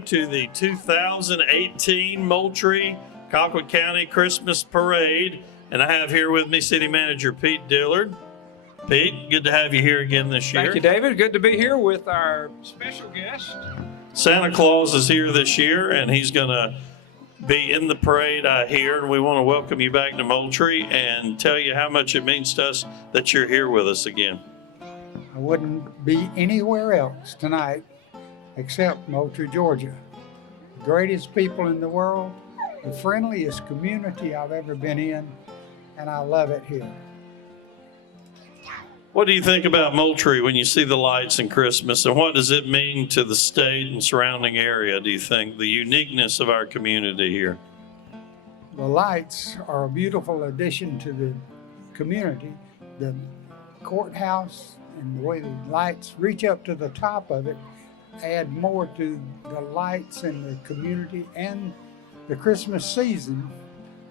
everybody, to the 2018 Moultrie Colquitt County Christmas Parade. And I have here with me City Manager Pete Dillard. Pete, good to have you here again this year. Thank you, David. Good to be here with our special guest. Santa Claus is here this year, and he's going to be in the parade, I hear. And we want to welcome you back to Moultrie and tell you how much it means to us that you're here with us again. I wouldn't be anywhere else tonight except Moultrie, Georgia. The greatest people in the world, the friendliest community I've ever been in, and I love it here. What do you think about Moultrie when you see the lights in Christmas, and what does it mean to the state and surrounding area, do you think, the uniqueness of our community here? The lights are a beautiful addition to the community. The courthouse and the way the lights reach up to the top of it add more to the lights in the community and the Christmas season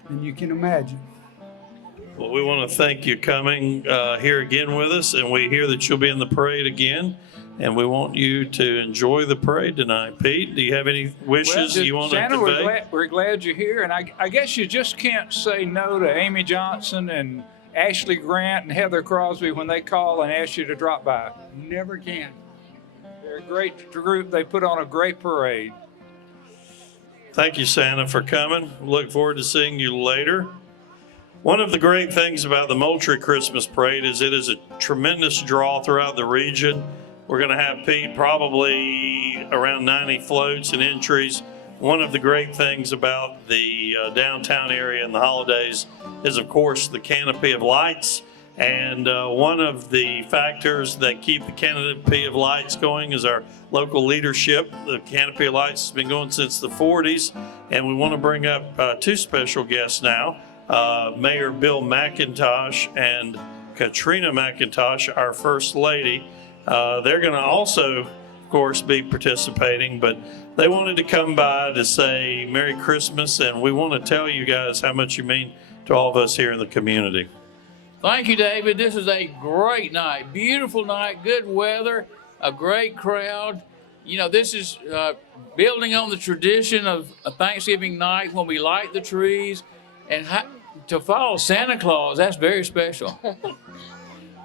than you can imagine. Well, we want to thank you coming here again with us, and we hear that you'll be in the parade again, and we want you to enjoy the parade tonight. Pete, do you have any wishes you want Santa, to convey? we're glad you're here, and I guess you just can't say no to Amy Johnson and Ashley Grant and Heather Crosby when they call and ask you to drop by. Never can. They're a great group. They put on a great parade. Thank you, Santa, for coming. Look forward to seeing you later. One of the great things about the Moultrie Christmas Parade is it is a tremendous draw throughout the region. We're going to have, Pete, probably around 90 floats and entries. One of the great things about the downtown area in the holidays is, of course, the canopy of lights. And one of the factors that keep the canopy of lights going is our local leadership. The canopy of lights has been going since the 40s. And we want to bring up two special guests now. Mayor Bill McIntosh and Katrina McIntosh, our First Lady. They're going to also, of course, be participating, but they wanted to come by to say Merry Christmas, and we want to tell you guys how much you mean to all of us here in the community. Thank you, David. This is a great night, beautiful night, good weather, a great crowd. You know, this is building on the tradition of a Thanksgiving night when we light the trees, and to follow Santa Claus, that's very special.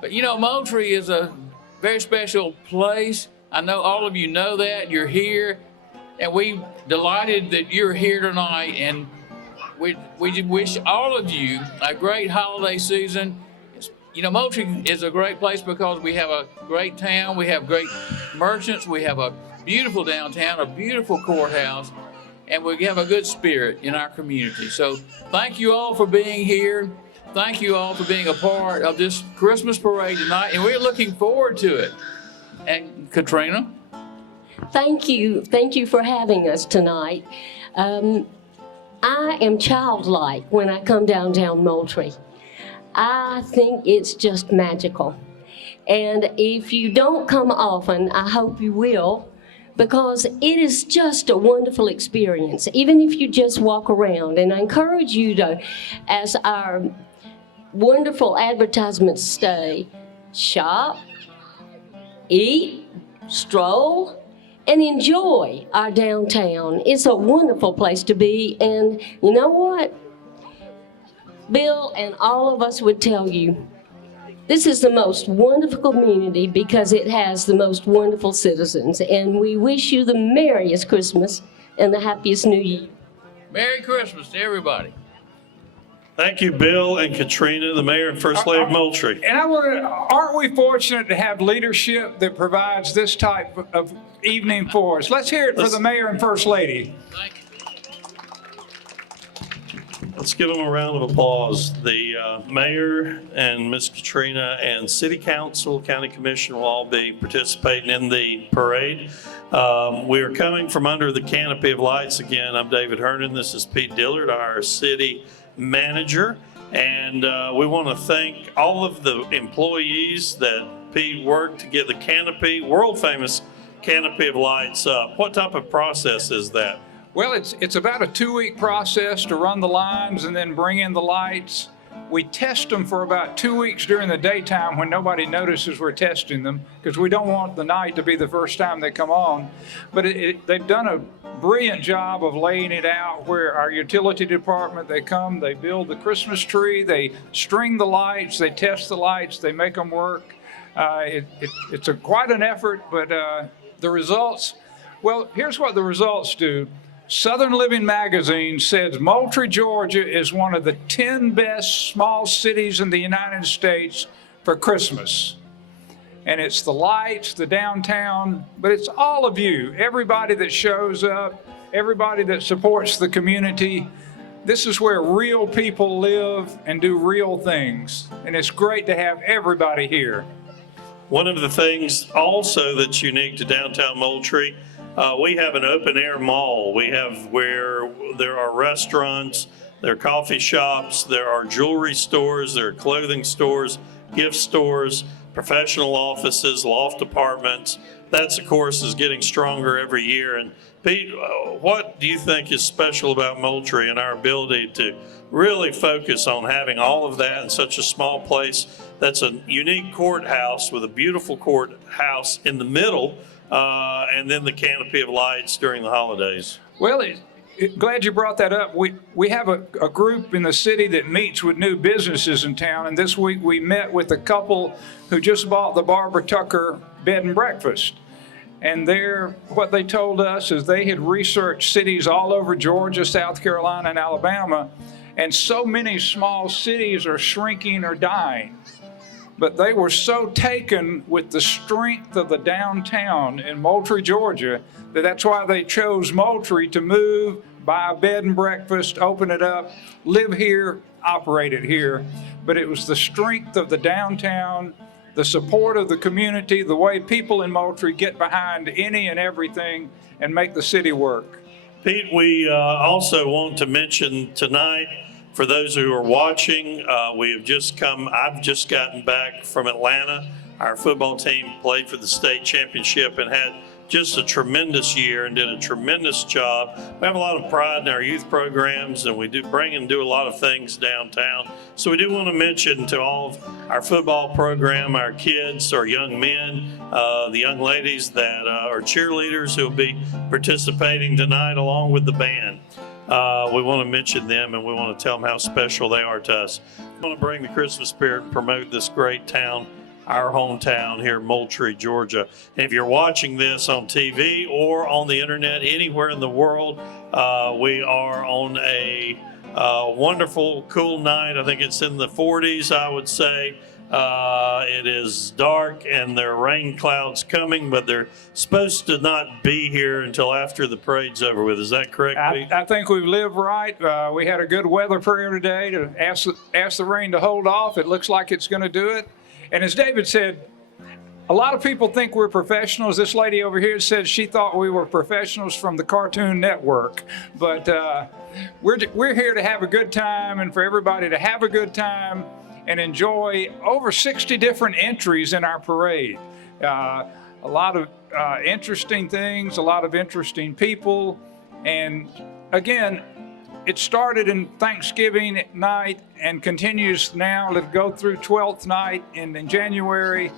But you know, Moultrie is a very special place. I know all of you know that. You're here, and we're delighted that you're here tonight, and we wish all of you a great holiday season. You know, Moultrie is a great place because we have a great town, we have great merchants, we have a beautiful downtown, a beautiful courthouse, and we have a good spirit in our community. So thank you all for being here. Thank you all for being a part of this Christmas parade tonight, and we're looking forward to it. And Katrina? Thank you. Thank you for having us tonight. I am childlike when I come downtown Moultrie. I think it's just magical. And if you don't come often, I hope you will, because it is just a wonderful experience, even if you just walk around. And I encourage you to, as our wonderful advertisements say, shop, eat, stroll, and enjoy our downtown. It's a wonderful place to be, and you know what? Bill and all of us would tell you, this is the most wonderful community because it has the most wonderful citizens, and we wish you the merriest Christmas and the happiest New Year. Merry Christmas to everybody. Thank you, Bill and Katrina, the mayor and First Lady of Moultrie. And aren't we fortunate to have leadership that provides this type of evening for us? Let's hear it for the mayor and First Lady. Thank you. Let's give them a round of applause. The mayor and Ms. Katrina and City Council, County Commission will all be participating in the parade. We are coming from under the canopy of lights again. I'm David Herndon. This is Pete Dillard, our city manager. And we want to thank all of the employees that Pete worked to get the canopy, world famous canopy of lights up. What type of process is that? Well, it's about a 2-week process to run the lines and then bring in the lights. We test them for about 2 weeks during the daytime when nobody notices we're testing them, because we don't want the night to be the first time they come on. But they've done a brilliant job of laying it out where our utility department, they come, they build the Christmas tree, they string the lights, they test the lights, they make them work. It's quite an effort, but the results, well, here's what the results do. Southern Living Magazine says Moultrie, Georgia is one of the 10 best small cities in the United States for Christmas. And it's the lights, the downtown, but it's all of you, everybody that shows up, everybody that supports the community. This is where real people live and do real things. And it's great to have everybody here. One of the things also that's unique to downtown Moultrie, we have an open air mall. We have where there are restaurants, there are coffee shops, there are jewelry stores, there are clothing stores, gift stores, professional offices, loft apartments. That's, of course, is getting stronger every year. And Pete, what do you think is special about Moultrie and our ability to really focus on having all of that in such a small place? That's a unique courthouse with a beautiful courthouse in the middle, and then the canopy of lights during the holidays. Well, glad you brought that up. We have a group in the city that meets with new businesses in town, and this week we met with a couple who just bought the Barbara Tucker bed and breakfast. And what they told us is they had researched cities all over Georgia, South Carolina, and Alabama, and so many small cities are shrinking or dying. But they were so taken with the strength of the downtown in Moultrie, Georgia, that's why they chose Moultrie to move, buy a bed and breakfast, open it up, live here, operate it here. But it was the strength of the downtown, the support of the community, the way people in Moultrie get behind any and everything and make the city work. Pete, we also want to mention tonight, for those who are watching, I've just gotten back from Atlanta. Our football team played for the state championship and had just a tremendous year and did a tremendous job. We have a lot of pride in our youth programs, and we do bring and do a lot of things downtown. So we do want to mention to all of our football program, our kids, our young men, the young ladies that are cheerleaders who will be participating tonight along with the band. We want to mention them, and we want to tell them how special they are to us. We want to bring the Christmas spirit and promote this great town, our hometown here in Moultrie, Georgia. And if you're watching this on TV or on the internet anywhere in the world, we are on a wonderful, cool night. I think it's in the 40s, I would say. It is dark and there are rain clouds coming, but they're supposed to not be here until after the parade's over with. Is that correct, Pete? I think we've lived right. We had a good weather prayer today to ask the rain to hold off. It looks like it's going to do it. And as David said, a lot of people think we're professionals. This lady over here said she thought we were professionals from the Cartoon Network. But we're here to have a good time and for everybody to have a good time and enjoy over 60 different entries in our parade. A lot of interesting things, a lot of interesting people. And again, it started in Thanksgiving night and continues now. It'll go through 12th night in January.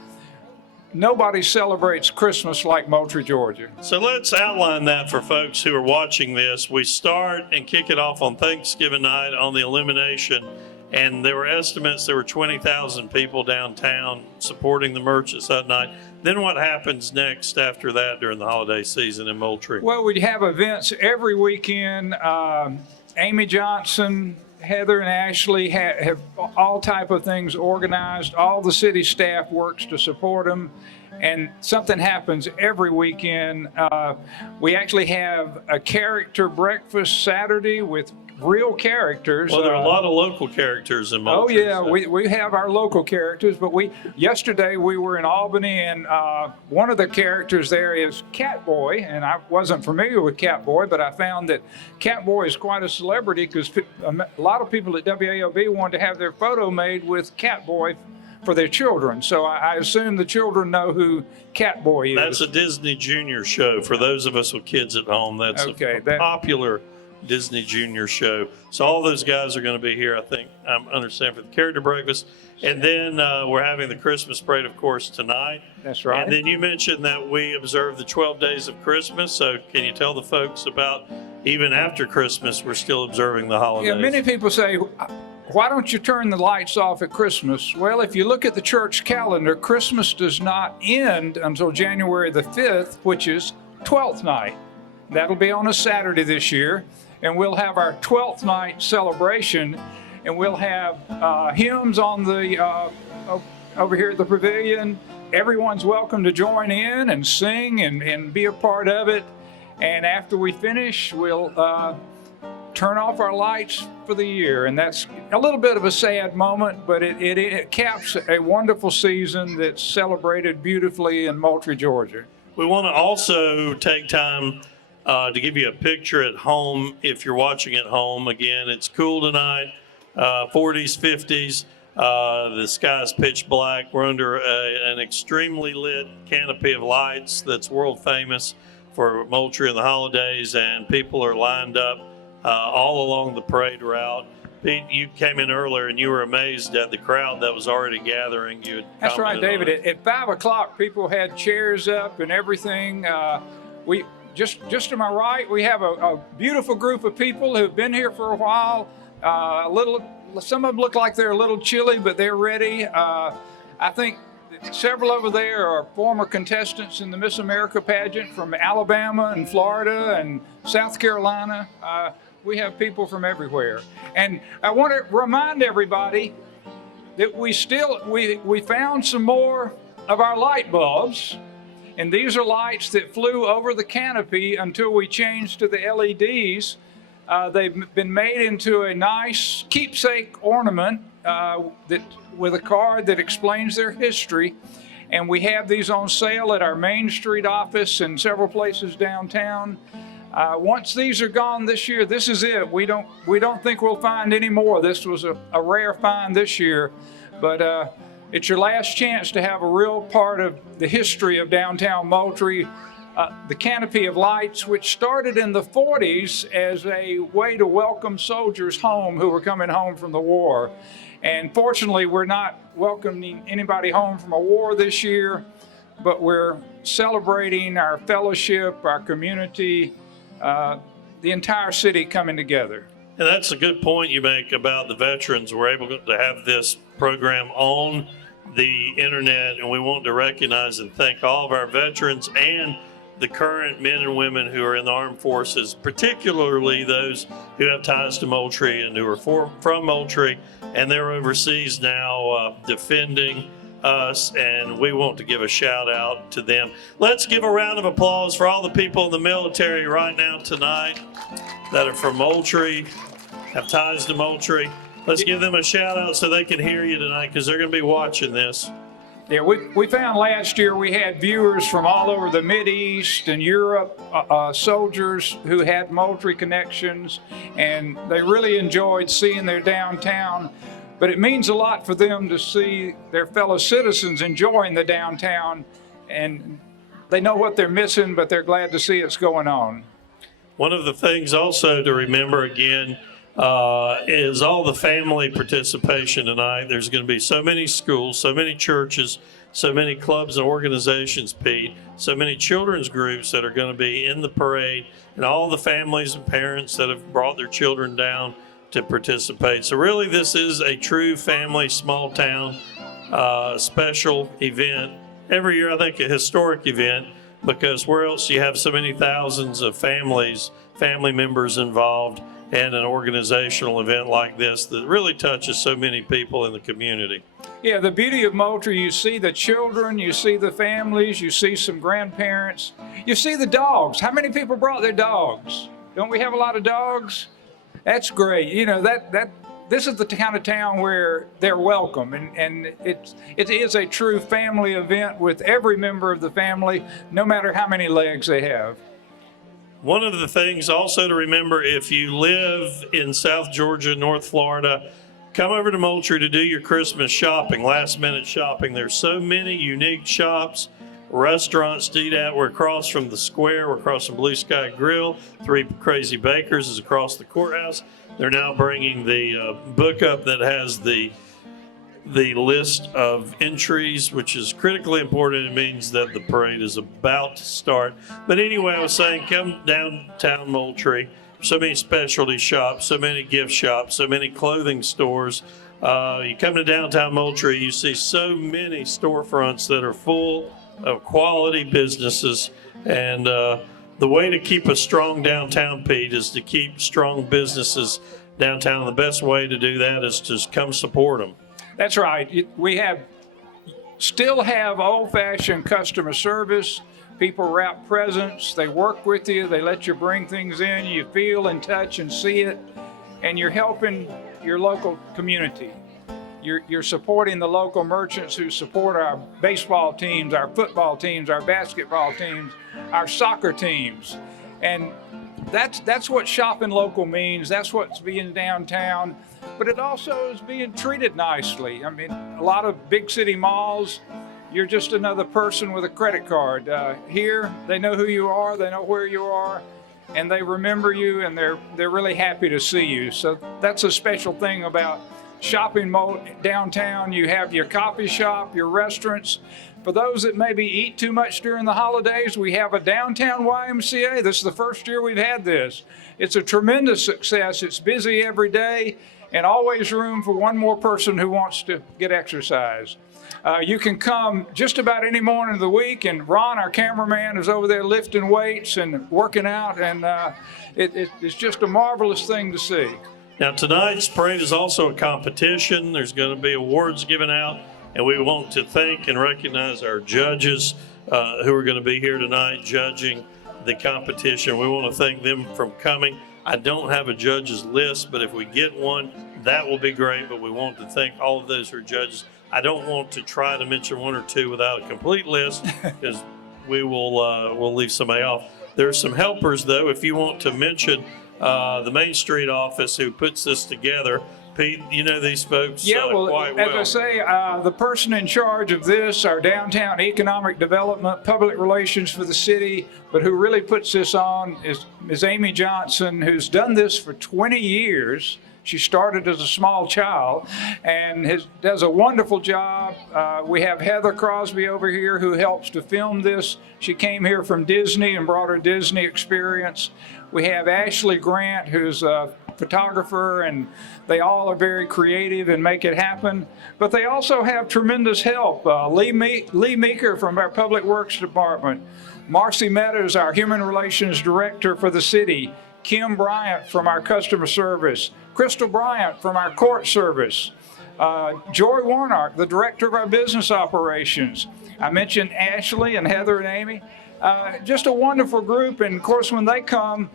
Nobody celebrates Christmas like Moultrie, Georgia. So let's outline that for folks who are watching this. We start and kick it off on Thanksgiving night on the illumination. And there were estimates there were 20,000 people downtown supporting the merchants that night. Then what happens next after that during the holiday season in Moultrie? Well, we have events every weekend. Amy Johnson, Heather and Ashley have all type of things organized. All the city staff works to support them. And something happens every weekend. We actually have a character breakfast Saturday with real characters. Well, there are a lot of local characters in Moultrie. Oh yeah, so. we have our local characters, but yesterday we were in Albany, and one of the characters there is Catboy, and I wasn't familiar with Catboy, but I found that Catboy is quite a celebrity because a lot of people at WAOB wanted to have their photo made with Catboy for their children. So I assume the children know who Catboy is. That's a Disney Junior show for those of us with kids at home. That's a popular Disney Junior show. So all those guys are going to be here, I think, I understand, for the character breakfast. And then we're having the Christmas parade, of course, tonight. That's right. And then you mentioned that we observe the 12 days of Christmas. So can you tell the folks about, even after Christmas, we're still observing the holidays? Yeah, many people say, why don't you turn the lights off at Christmas? Well, if you look at the church calendar, Christmas does not end until January the 5th, which is 12th night. That'll be on a Saturday this year, and we'll have our 12th night celebration, and we'll have hymns on the over here at the pavilion. Everyone's welcome to join in and sing and be a part of it. And after we finish, we'll turn off our lights for the year. And that's a little bit of a sad moment, but it caps a wonderful season that's celebrated beautifully in Moultrie, Georgia. We want to also take time to give you a picture at home. If you're watching at home, again, it's cool tonight, 40s, 50s. The sky's pitch black. We're under an extremely lit canopy of lights that's world famous for Moultrie and the holidays, and people are lined up all along the parade route. Pete, you came in earlier and you were amazed at the crowd that was already gathering. You had That's right, commented on David. it. At 5 o'clock, people had chairs up and everything. We just to my right, we have a beautiful group of people who've been here for a while. Some of them look like they're a little chilly, but they're ready. I think several over there are former contestants in the Miss America pageant from Alabama and Florida and South Carolina. We have people from everywhere. And I want to remind everybody that we found some more of our light bulbs. And these are lights that flew over the canopy until we changed to the LEDs. They've been made into a nice keepsake ornament with a card that explains their history. And we have these on sale at our Main Street office and several places downtown. Once these are gone this year, this is it. We don't think we'll find any more. This was a rare find this year, but it's your last chance to have a real part of the history of downtown Moultrie. The canopy of lights, which started in the 40s as a way to welcome soldiers home who were coming home from the war. And fortunately, we're not welcoming anybody home from a war this year, but we're celebrating our fellowship, our community, the entire city coming together. And that's a good point you make about the veterans. We're able to have this program on the internet, and we want to recognize and thank all of our veterans and the current men and women who are in the armed forces, particularly those who have ties to Moultrie and who are from Moultrie, and they're overseas now defending us, and we want to give a shout out to them. Let's give a round of applause for all the people in the military right now tonight that are from Moultrie, have ties to Moultrie. Let's give them a shout out so they can hear you tonight, because they're going to be watching this. Yeah, we found last year we had viewers from all over the Mideast and Europe, soldiers who had Moultrie connections, and they really enjoyed seeing their downtown. But it means a lot for them to see their fellow citizens enjoying the downtown, and they know what they're missing, but they're glad to see it's going on. One of the things also to remember again is all the family participation tonight. There's going to be so many schools, so many churches, so many clubs and organizations, Pete, so many children's groups that are going to be in the parade, and all the families and parents that have brought their children down to participate. So really this is a true family, small town, special event. Every year I think a historic event, because where else do you have so many thousands of family members involved, and an organizational event like this that really touches so many people in the community. Yeah, the beauty of Moultrie, you see the children, you see the families, you see some grandparents, you see the dogs. How many people brought their dogs? Don't we have a lot of dogs? That's great. You know, this is the kind of town where they're welcome, and it is a true family event with every member of the family, no matter how many legs they have. One of the things also to remember, if you live in South Georgia, North Florida, come over to Moultrie to do your Christmas shopping, last minute shopping. There's so many unique shops restaurants to eat at. We're across from the square. We're across from Blue Sky Grill. Three Crazy Bakers is across the courthouse. They're now bringing the book up that has the list of entries, which is critically important. It means that the parade is about to start. But anyway, I was saying, come downtown Moultrie. So many specialty shops, so many gift shops, so many clothing stores. You come to downtown Moultrie, you see so many storefronts that are full of quality businesses. And the way to keep a strong downtown, Pete, is to keep strong businesses downtown. The best way to do that is to come support them. That's right. We still have old-fashioned customer service. People wrap presents, they work with you, they let you bring things in, you feel and touch and see it, and you're helping your local community. You're supporting the local merchants who support our baseball teams, our football teams, our basketball teams, our soccer teams. And that's what shopping local means. That's what's being downtown. But it also is being treated nicely. I mean, a lot of big city malls, you're just another person with a credit card. Here, they know who you are, they know where you are, and they remember you, and they're really happy to see you. So that's a special thing about shopping downtown. You have your coffee shop, your restaurants. For those that maybe eat too much during the holidays, we have a downtown YMCA. This is the first year we've had this. It's a tremendous success. It's busy every day, and always room for one more person who wants to get exercise. You can come just about any morning of the week, and Ron, our cameraman, is over there lifting weights and working out, and it's just a marvelous thing to see. Now, tonight's parade is also a competition. There's going to be awards given out, and we want to thank and recognize our judges who are going to be here tonight judging the competition. We want to thank them for coming. I don't have a judges list, but if we get one, that will be great. But we want to thank all of those who are judges. I don't want to try to mention one or two without a complete list, because we'll leave somebody off. There are some helpers, though. If you want to mention the Main Street office who puts this together, Pete, you know these folks quite well. As I say, the person in charge of this, our downtown economic development, public relations for the city, but who really puts this on is Amy Johnson, who's done this for 20 years. She started as a small child and does a wonderful job. We have Heather Crosby over here who helps to film this. She came here from Disney and brought her Disney experience. We have Ashley Grant, who's a photographer, and they all are very creative and make it happen. But they also have tremendous help. Lee Meeker from our Public Works Department. Marcy Meadows, our Human Relations Director for the city. Kim Bryant from our customer service. Crystal Bryant from our court service. Joy Warnock, the director of our business operations. I mentioned Ashley and Heather and Amy. Just a wonderful group, and of course when they come,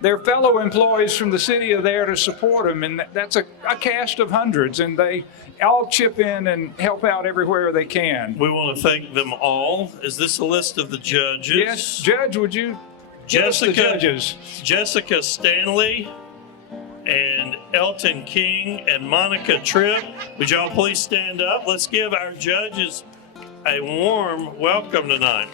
their fellow employees from the city are there to support them, and that's a cast of hundreds, and they all chip in and help out everywhere they can. We want to thank them all. Is this a list of the judges? Yes, Judge, would you give us the judges? Jessica Stanley and Elton King and Monica Tripp. Would y'all please stand up? Let's give our judges a warm welcome tonight.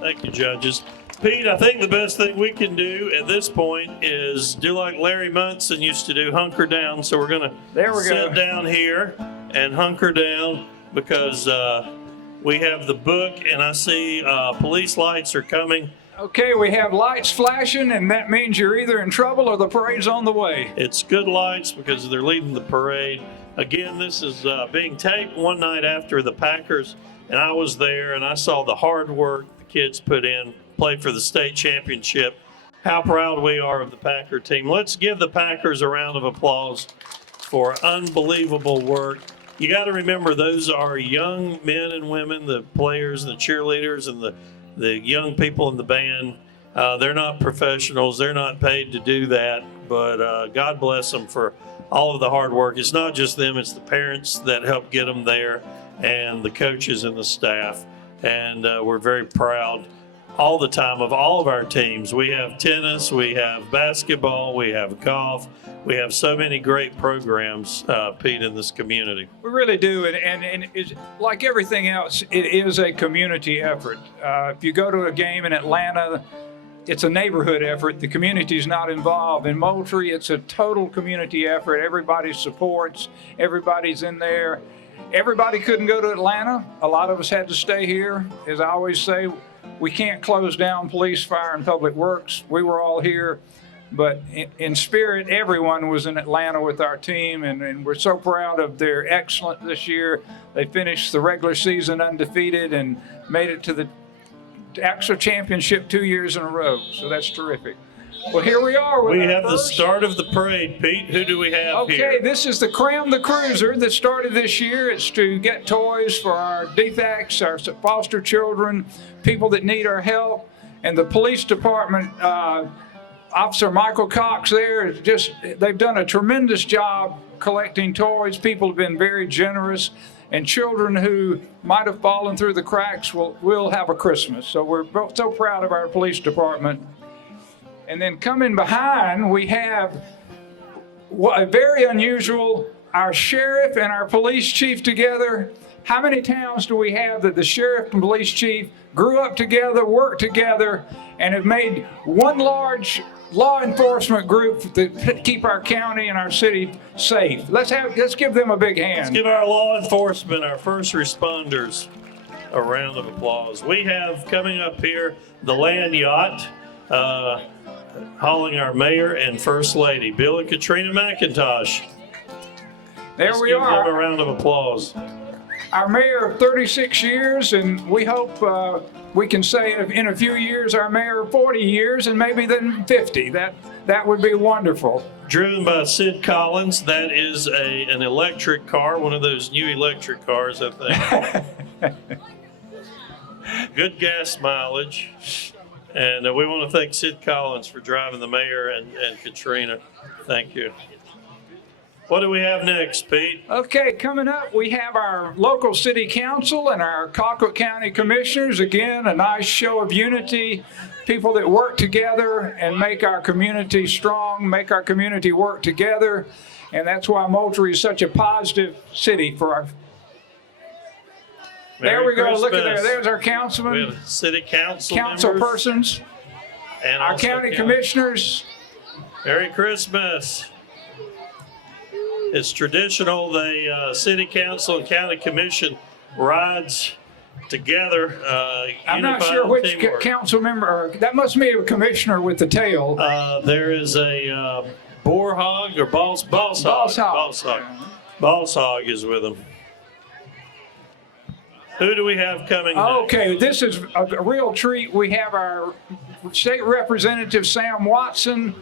Thank you, judges. Pete, I think the best thing we can do at this point is do like Larry Munson used to do, hunker down. So we're going to sit down here and hunker down, because we have the book, and I see police lights are coming. Okay, we have lights flashing, and that means you're either in trouble or the parade's on the way. It's good lights because they're leading the parade. Again, this is being taped one night after the Packers, and I was there, and I saw the hard work the kids put in, played for the state championship. How proud we are of the Packer team. Let's give the Packers a round of applause for unbelievable work. You got to remember, those are young men and women, the players, the cheerleaders, and the young people in the band. They're not professionals. They're not paid to do that, but God bless them for all of the hard work. It's not just them, it's the parents that help get them there, and the coaches and the staff. And we're very proud all the time of all of our teams. We have tennis, we have basketball, we have golf. We have so many great programs, Pete, in this community. We really do, and it's, like everything else, it is a community effort. If you go to a game in Atlanta, it's a neighborhood effort. The community's not involved. In Moultrie, it's a total community effort. Everybody supports, everybody's in there. Everybody couldn't go to Atlanta. A lot of us had to stay here. As I always say, we can't close down police, fire, and public works. We were all here. But in spirit, everyone was in Atlanta with our team, and we're so proud of their excellence this year. They finished the regular season undefeated and made it to the actual championship 2 years in a row. So that's terrific. Well, here we are. We have the start of the parade, Pete. Who do we have here? Okay, this is the Crown the Cruiser that started this year. It's to get toys for our defects, our foster children, people that need our help, and the police department. Officer Michael Cox there, they've done a tremendous job collecting toys. People have been very generous, and children who might have fallen through the cracks will have a Christmas. So we're both so proud of our police department. And then coming behind, we have a very unusual, our sheriff and our police chief together. How many towns do we have that the sheriff and police chief grew up together, worked together, and have made one large law enforcement group to keep our county and our city safe? Let's give them a big hand. Let's give our law enforcement, our first responders, a round of applause. We have coming up here the land yacht, hauling our mayor and first lady, Bill and Katrina McIntosh. There we are. Let's give them a round of applause. Our mayor of 36 years, and we hope we can say in a few years our mayor of 40 years, and maybe then 50. That would be wonderful. Driven by Sid Collins. That is an electric car, one of those new electric cars, I think. Good gas mileage. And we want to thank Sid Collins for driving the mayor and Katrina. Thank you. What do we have next, Pete? Okay, coming up, we have our local city council and our Colquitt County commissioners. Again, a nice show of unity, people that work together and make our community strong, make our community work together. And that's why Moultrie is such a positive city for our. There we go. Look at there. There's our councilman. We have city council persons, and our county commissioners. Merry Christmas. It's traditional. The city council and county commission rides together. I'm not sure which council member, that must be a commissioner with the tail. There is a boar hog or boss hog. Boss hog is with them. Who do we have coming next? Okay, this is a real treat. We have our state representative, Sam Watson,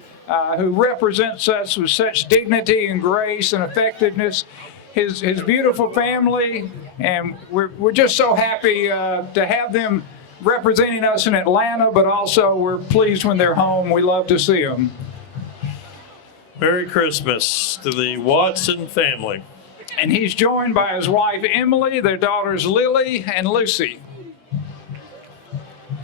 who represents us with such dignity and grace and effectiveness. His beautiful family, and we're just so happy to have them representing us in Atlanta, but also we're pleased when they're home. We love to see them. Merry Christmas to the Watson family. And he's joined by his wife, Emily, their daughters, Lily and Lucy.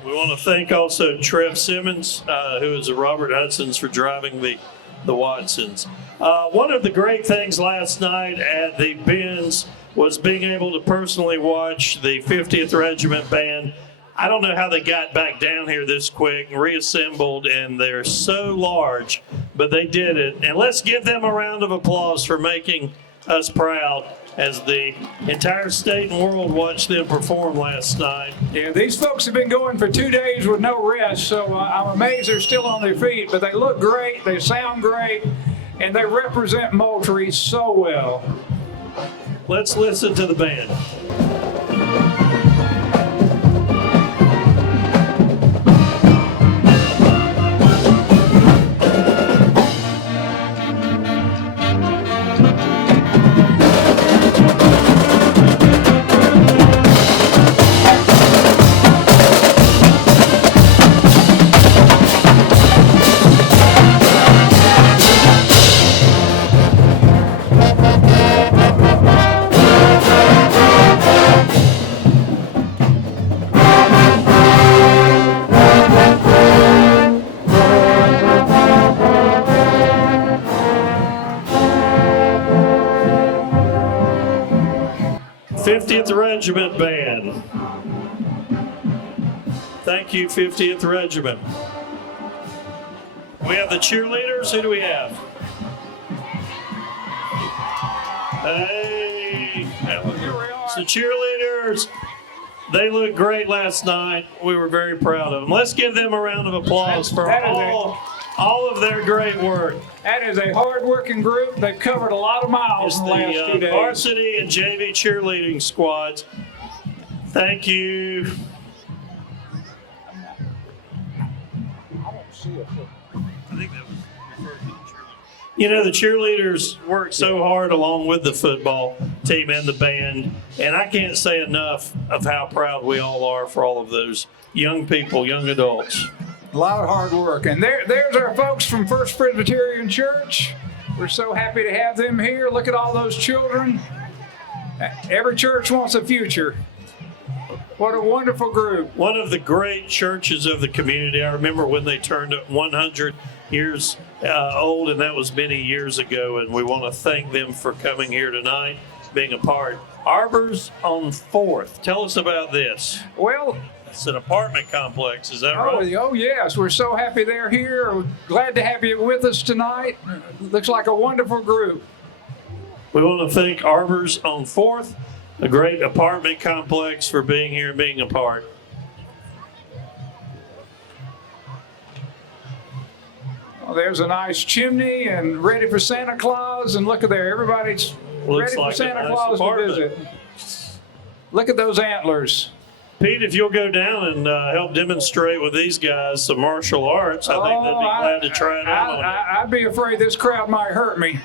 We want to thank also Trev Simmons, who is a Robert Hudson's, for driving the Watsons. One of the great things last night at the Benz was being able to personally watch the 50th Regiment Band. I don't know how they got back down here this quick and reassembled, and they're so large, but they did it. And let's give them a round of applause for making us proud as the entire state and world watched them perform last night. Yeah, these folks have been going for 2 days with no rest, so I'm amazed they're still on their feet, but they look great, they sound great, and they represent Moultrie so well. Let's listen to the band. Regiment Band. Thank you, 50th Regiment. We have the cheerleaders. Who do we have? Hey, it's the cheerleaders. They looked great last night. We were very proud of them. Let's give them a round of applause for all of their great work. That is a hard-working group. They've covered a lot of miles It's in the last 2 the days. varsity and JV cheerleading squads. Thank you. You know, the cheerleaders work so hard along with the football team and the band, and I can't say enough of how proud we all are for all of those young people, young adults. A lot of hard work. And there's our folks from First Presbyterian Church. We're so happy to have them here. Look at all those children. Every church wants a future. What a wonderful group. One of the great churches of the community. I remember when they turned 100 years old, and that was many years ago, and we want to thank them for coming here tonight, being a part. Arbors on 4th. Tell us about this. Well, It's an apartment complex, is that right? oh yes, we're so happy they're here. We're glad to have you with us tonight. Looks like a wonderful group. We want to thank Arbors on 4th, a great apartment complex, for being here and being a part. Well, there's a nice chimney and ready for Santa Claus. And look at there, everybody's Looks ready like for a Santa nice Claus apartment. to visit. Look at those antlers. Pete, if you'll go down and help demonstrate with these guys some martial arts, I think they'd be glad to try it out on you. I'd be afraid this crowd might hurt me.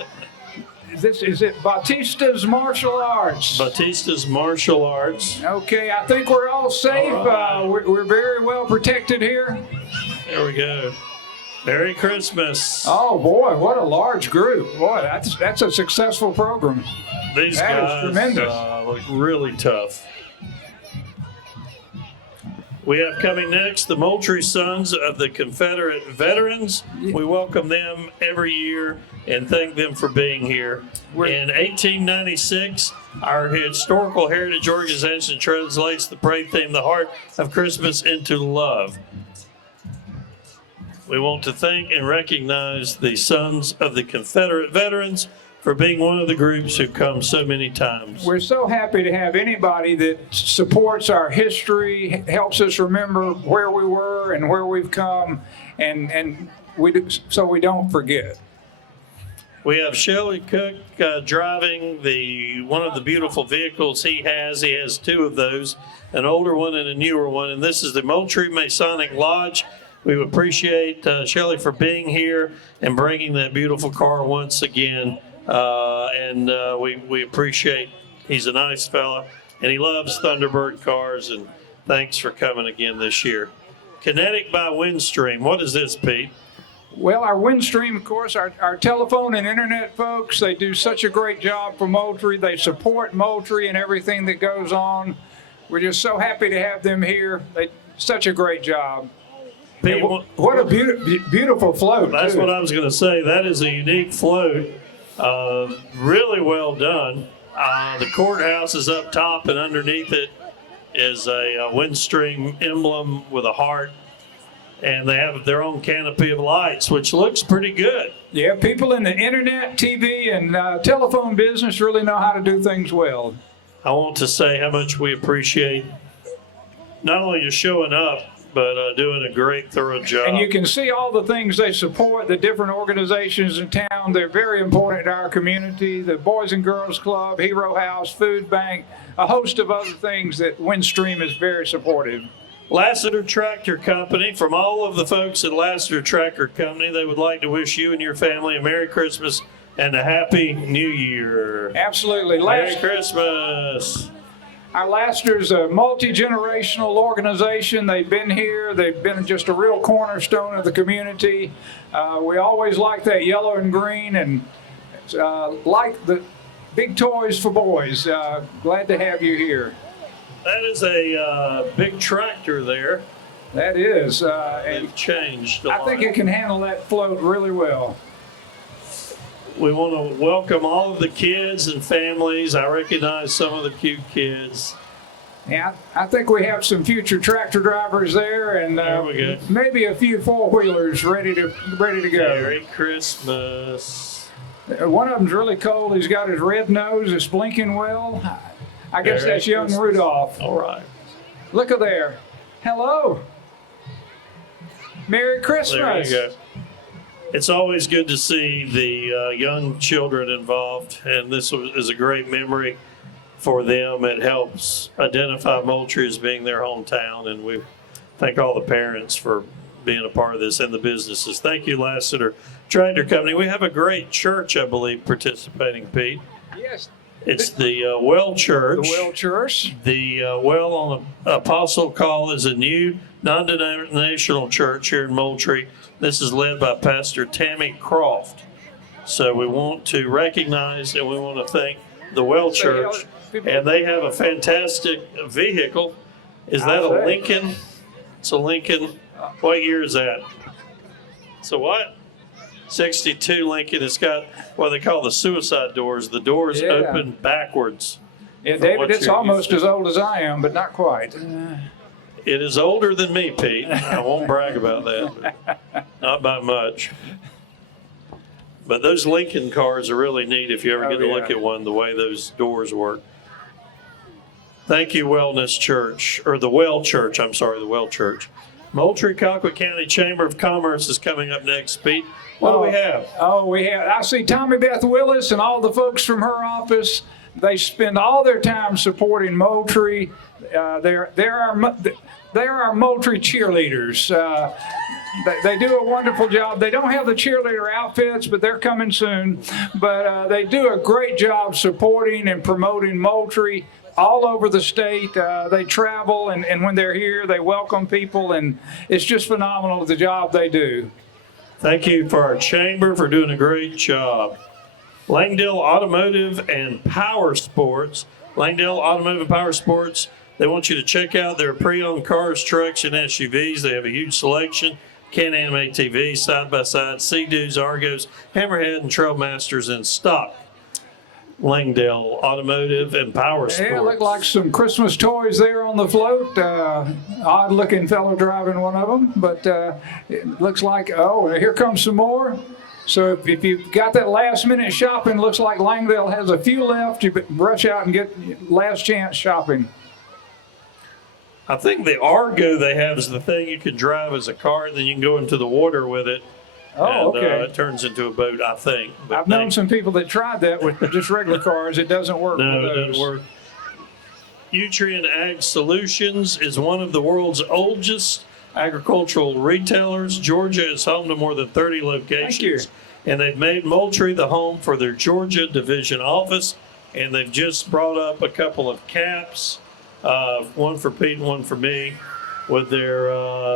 Is it Batista's Martial Arts? Batista's Martial Arts. Okay, I think we're all safe. All right. We're very well protected here. There we go. Merry Christmas. Oh boy, what a large group! Boy, that's a successful program. These that is guys tremendous. Look really tough. We have coming next the Moultrie Sons of the Confederate Veterans. We welcome them every year and thank them for being here. In 1896, our historical heritage organization translates the parade theme, The Heart of Christmas, into love. We want to thank and recognize the Sons of the Confederate Veterans for being one of the groups who come so many times. We're so happy to have anybody that supports our history, helps us remember where we were and where we've come, and so we don't forget. We have Shelley Cook driving one of the beautiful vehicles he has. He has two of those, an older one and a newer one, and this is the Moultrie Masonic Lodge. We appreciate Shelley for being here and bringing that beautiful car once again. We appreciate, he's a nice fella, and he loves Thunderbird cars, and thanks for coming again this year. Kinetic by Windstream. What is this, Pete? Well, our Windstream, of course, our telephone and internet folks, they do such a great job for Moultrie. They support Moultrie and everything that goes on. We're just so happy to have them here. They do such a great job. Pete, What a beautiful float. That's too. what I was going to say. That is a unique float. Really well done. The courthouse is up top, and underneath it is a Windstream emblem with a heart. And they have their own canopy of lights, which looks pretty good. Yeah, people in the internet, TV, and telephone business really know how to do things well. I want to say how much we appreciate not only just showing up, but doing a great, thorough job. And you can see all the things they support, the different organizations in town. They're very important to our community. The Boys and Girls Club, Hero House, Food Bank, a host of other things that Windstream is very supportive. Lassiter Tractor Company, from all of the folks at Lassiter Tractor Company, they would like to wish you and your family a Merry Christmas and a Happy New Year. Absolutely. Merry Christmas. Our Lassiter's a multi-generational organization. They've been here. They've been just a real cornerstone of the community. We always like that yellow and green, and like the big toys for boys. Glad to have you here. That is a big tractor there. That is. They've changed a I lot. think it can handle that float really well. We want to welcome all of the kids and families. I recognize some of the cute kids. Yeah, I think we have some future tractor drivers there, and There we go. maybe a few four-wheelers ready to go. Merry Christmas. One of them's really cold. He's got his red nose. It's blinking well. I guess Merry that's young Christmas. Rudolph. All right. Look at there. Hello. Merry Christmas. There you go. It's always good to see the young children involved, and this is a great memory for them. It helps identify Moultrie as being their hometown, and we thank all the parents for being a part of this and the businesses. Thank you, Lassiter Tractor Company. We have a great church, I believe, participating, Pete. Yes, It's the Well Church. the Well Church. The Well on Apostle Call is a new non-denominational church here in Moultrie. This is led by Pastor Tammy Croft. So we want to recognize and we want to thank the Well Church. And they have a fantastic vehicle. Is that a I'll say. Lincoln? It's a Lincoln. What year is that? So what? 62 Lincoln. It's got what they call the suicide doors. The doors Yeah. open backwards. Yeah, From David, what it's you're almost used as old as I am, but not quite. It is older than me, Pete. I won't brag about that, but not by much. But those Lincoln cars are really neat if you ever Oh, get to look yeah. at one, the way those doors work. Thank you, Wellness Church, or the Well Church, I'm sorry, the Well Church. Moultrie Colquitt County Chamber of Commerce is coming up next, Pete. What do we have? Oh, we have. I see Tommy Beth Willis and all the folks from her office. They spend all their time supporting Moultrie. They're our Moultrie cheerleaders. They do a wonderful job. They don't have the cheerleader outfits, but they're coming soon. But they do a great job supporting and promoting Moultrie all over the state. They travel, and when they're here, they welcome people, and it's just phenomenal the job they do. Thank you for our chamber for doing a great job. Langdale Automotive and Power Sports. Langdale Automotive and Power Sports, they want you to check out their pre-owned cars, trucks, and SUVs. They have a huge selection. Can-Am ATVs, side-by-side, Sea-Doos, Argos, Hammerhead, and Trailmasters in stock. Langdale Automotive and Power Sports. Yeah, look like some Christmas toys there on the float. Odd-looking fellow driving one of them, but it looks like, oh, here comes some more. So if you've got that last-minute shopping, looks like Langdale has a few left. You rush out and get last chance shopping. I think the Argo they have is the thing you can drive as a car, and then you can go into the water with it. Oh, and, okay. it turns into a boat, I think. But I've known some people that tried that with just regular cars. It doesn't work No, with it those. doesn't work. Nutrient Ag Solutions is one of the world's oldest agricultural retailers. Georgia is home to more than 30 locations. And they've made Moultrie the home for their Georgia division office. And they've just brought up a couple of caps, one for Pete and one for me. With their,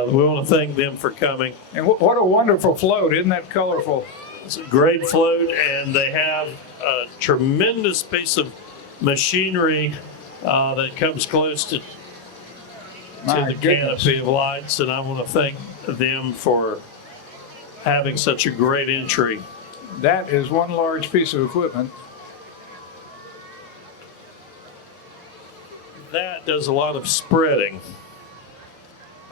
we want to thank them for coming. And what a wonderful float. Isn't that colorful? It's a great float, and they have a tremendous piece of machinery that comes close to My the goodness. canopy of lights, and I want to thank them for having such a great entry. That is one large piece of equipment. That does a lot of spreading.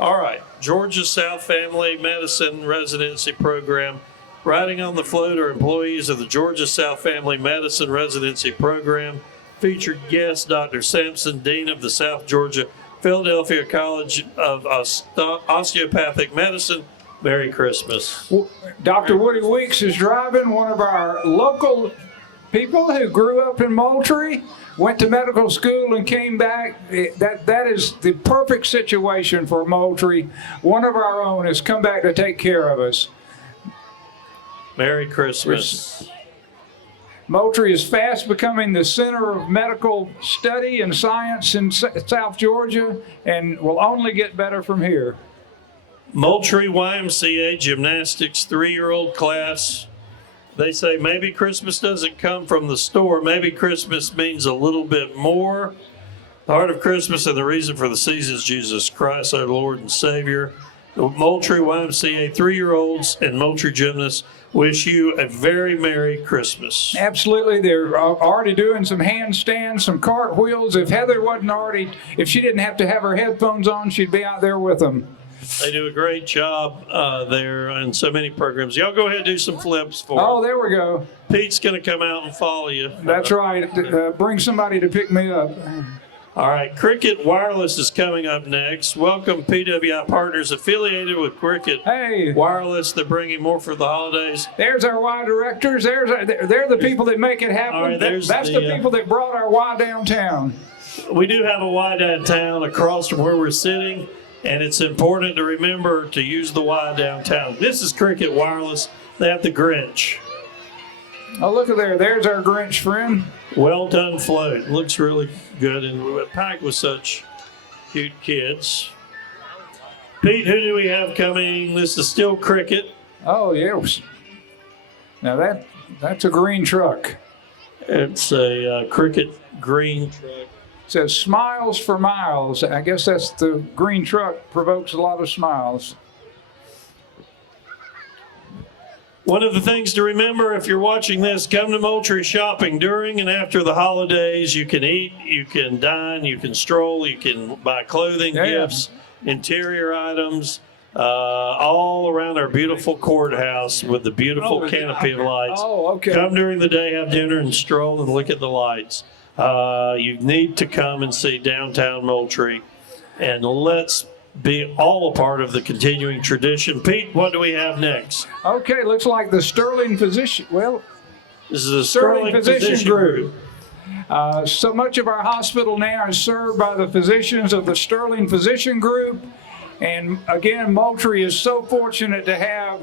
All right, Georgia South Family Medicine Residency Program. Riding on the float are employees of the Georgia South Family Medicine Residency Program. Featured guest Dr. Sampson, Dean of the South Georgia Philadelphia College of Osteopathic Medicine. Merry Christmas. Dr. Woody Weeks is driving, one of our local people who grew up in Moultrie, went to medical school and came back. That is the perfect situation for Moultrie. One of our own has come back to take care of us. Merry Christmas. Moultrie is fast becoming the center of medical study and science in South Georgia, and will only get better from here. Moultrie YMCA Gymnastics 3-year-old class. They say maybe Christmas doesn't come from the store. Maybe Christmas means a little bit more. The heart of Christmas and the reason for the season is Jesus Christ, our Lord and Savior. Moultrie YMCA 3-year-olds and Moultrie gymnasts wish you a very Merry Christmas. Absolutely. They're already doing some handstands, some cartwheels. If Heather wasn't already, if she didn't have to have her headphones on, she'd be out there with them. They do a great job there in so many programs. Y'all go ahead and do some flips for Oh, them. there we go. Pete's going to come out and follow you. That's right. Bring somebody to pick me up. All right, Cricket Wireless is coming up next. Welcome PWI partners affiliated with Cricket Hey, Wireless. They're bringing more for the holidays. there's our Y directors. They're the people that make it happen. All right, there's That's the, the people that brought our Y downtown. We do have a Y downtown across from where we're sitting, and it's important to remember to use the Y downtown. This is Cricket Wireless. They have the Grinch. Oh, look at there. There's our Grinch friend. Well done float. Looks really good, and we're packed with such cute kids. Pete, who do we have coming? This is still Cricket. Oh, yes. Now that's a green truck. It's a Cricket green truck. It says smiles for miles. I guess that's the green truck provokes a lot of smiles. One of the things to remember if you're watching this, come to Moultrie shopping during and after the holidays. You can eat, you can dine, you can stroll, you can buy clothing, Yeah. gifts, interior items, all around our beautiful courthouse with the beautiful canopy of lights. Oh, okay. Come during the day, have dinner, and stroll and look at the lights. You need to come and see downtown Moultrie, and let's be all a part of the continuing tradition. Pete, what do we have next? Okay, looks like the Sterling Physician. Well, This is the Sterling Sterling Physician Group. So much of our hospital now is served by the physicians of the Sterling Physician Group. And again, Moultrie is so fortunate to have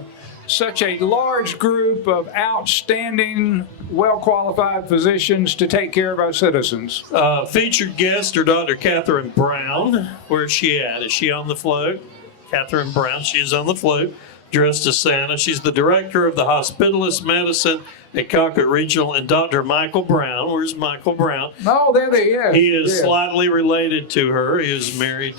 such a large group of outstanding, well-qualified physicians to take care of our citizens. Featured guests are Dr. Catherine Brown. Where's she at? Is she on the float? Catherine Brown, she is on the float, dressed as Santa. She's the director of the hospitalist medicine at Concord Regional. And Dr. Michael Brown, where's Michael Brown? Oh, there they are. He is Yeah. slightly related to her. He is married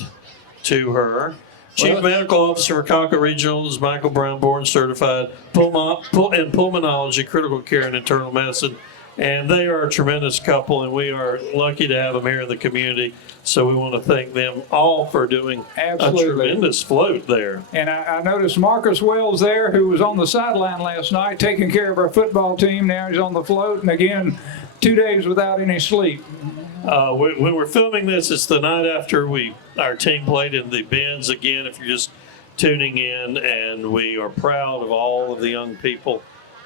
to her. Chief Well- Medical Officer for Concord Regional is Michael Brown, board certified in pulmonology, critical care, and internal medicine. And they are a tremendous couple, and we are lucky to have them here in the community. So we want to thank them all for doing Absolutely. a tremendous float there. And I noticed Marcus Wells there, who was on the sideline last night taking care of our football team. Now he's on the float, and again, 2 days without any sleep. When we're filming this, it's the night after our team played in the Benz again, if you're just tuning in, and we are proud of all of the young people.